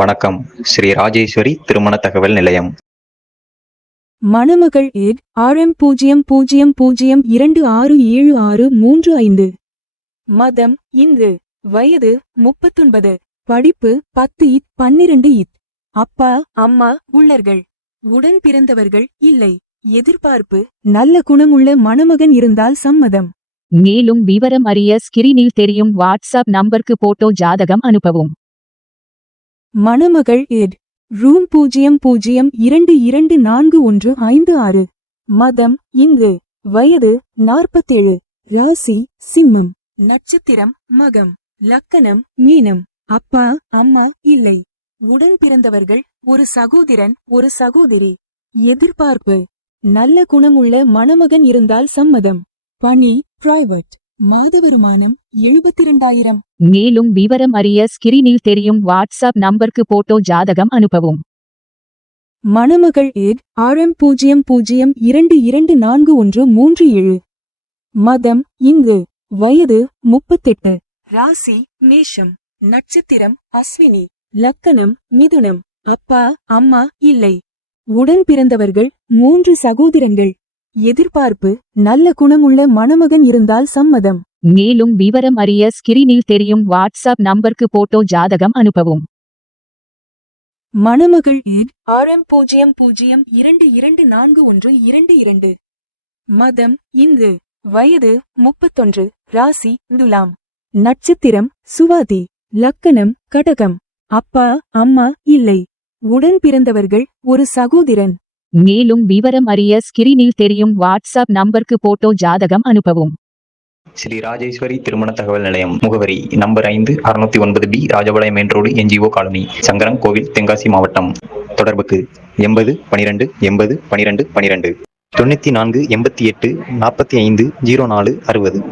வணக்கம். ஸ்ரீ ராஜேஸ்வரி திருமண தகவல் நிலையம். மணமகள் ஏட் RM00267635. மதம் இந்து. வயது 39. படிப்பு 10 இத் 12 இத். அப்பா அம்மா உள்ளர்கள். உடன் பிறந்தவர்கள் இல்லை. எதிர்பார்ப்பு நல்ல குணமுள்ள மணமகன் இருந்தால் சம்மதம். மேலும் விவரம் அறிய ஸ்கிரீனில் தெரியும் வாட்ஸ்அப் நம்பருக்கு போட்டோ ஜாதகம் அனுப்பவும். மணமகள் ஏட் ரூம் 00224156. மதம் இந்து. வயது 47. ராசி சிம்மம். நட்சத்திரம் மகம். லக்கணம் மீனம். அப்பா அம்மா இல்லை. உடன் பிறந்தவர்கள் ஒரு சகோதரன் ஒரு சகோதரி. எதிர்பார்ப்பு நல்ல குணமுள்ள மணமகன் இருந்தால் சம்மதம். பணி பிரைவேட். மாத வருமானம் 72,000. மேலும் விவரம் அறிய ஸ்கிரீனில் தெரியும் வாட்ஸ்அப் நம்பருக்கு போட்டோ ஜாதகம் அனுப்பவும். மணமகள் ஏட் RM00224137. மதம் இந்து. வயது 38. ராசி மேஷம். நட்சத்திரம் அஸ்வினி. லக்கணம் மிதுனம். அப்பா அம்மா இல்லை. உடன் பிறந்தவர்கள் 3 சகோதரங்கள். எதிர்பார்ப்பு நல்ல குணமுள்ள மணமகன் இருந்தால் சம்மதம். மேலும் விவரம் அறிய ஸ்கிரீனில் தெரியும் வாட்ஸ்அப் நம்பருக்கு போட்டோ ஜாதகம் அனுப்பவும். மணமகள் ஏட் RM00224122. மதம் இந்து. வயது 31. ராசி துலாம். நட்சத்திரம் சுவாதி. லக்கணம் கடகம். அப்பா அம்மா இல்லை. உடன் பிறந்தவர்கள் ஒரு சகோதரன். மேலும் விவரம் அறிய ஸ்கிரீனில் தெரியும் வாட்ஸ்அப் நம்பருக்கு போட்டோ ஜாதகம் அனுப்பவும். ஸ்ரீ ராஜேஸ்வரி திருமண தகவல் நிலையம். முகவரி number 5 609B Rajapalayam main road NGO colony Sankaran கோவில் தென்காசி மாவட்டம். தொடர்புக்கு 80 12 80 12 12 94 88 45 04 60.